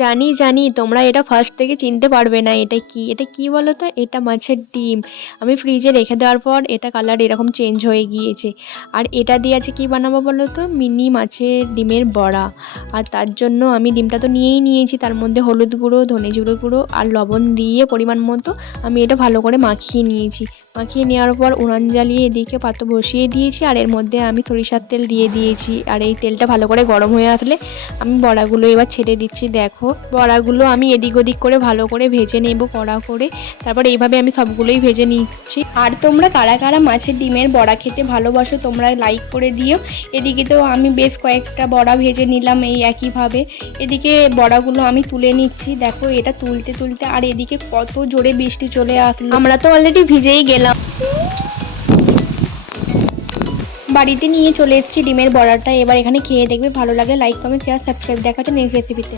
জানি জানি তোমরা এটা ফার্স্ট থেকে চিনতে পারবে না এটা কি বলো তো, এটা মাছের ডিম। আমি ফ্রিজে রেখে দেওয়ার পর এটা কালার এরকম চেঞ্জ হয়ে গিয়েছে। আর এটা দিয়ে আছে কি বানাবো বলো তো, মিনি মাছের ডিমের বড়া। আর তার জন্য আমি ডিমটা তো নিয়েই নিয়েছি, তার মধ্যে হলুদ গুঁড়ো, ধনে জিরে গুঁড়ো আর লবণ দিয়ে পরিমাণ মতো আমি এটা ভালো করে মাখিয়ে নিয়েছি। মাখিয়ে নেওয়ার পর উনান জ্বালিয়ে এদিকে পাত্র বসিয়ে দিয়েছি, আর এর মধ্যে আমি সরিষার তেল দিয়ে দিয়েছি। আর এই তেলটা ভালো করে গরম হয়ে আসলে আমি বড়াগুলো এবার ছেড়ে দিচ্ছি। দেখো বড়াগুলো আমি এদিক ওদিক করে ভালো করে ভেজে নেব কড়া করে। তারপর এইভাবে আমি সবগুলোই ভেজে নিচ্ছি। আর তোমরা কারা কারা মাছের ডিমের বড়া খেতে ভালোবাসো তোমরা লাইক করে দিও। এদিকে তো আমি বেশ কয়েকটা বড়া ভেজে নিলাম এই একইভাবে। এদিকে বড়াগুলো আমি তুলে নিচ্ছি। দেখো এটা তুলতে তুলতে আর এদিকে কত জোরে বৃষ্টি চলে আসলো। আমরা তো অলরেডি ভিজেই গেলাম। বাড়িতে নিয়ে চলে এসেছি ডিমের বড়াটা। এবার এখানে খেয়ে দেখবে, ভালো লাগে লাইক কমেন্ট শেয়ার সাবস্ক্রাইব। দেখা হচ্ছে নেক্সট রেসিপিতে।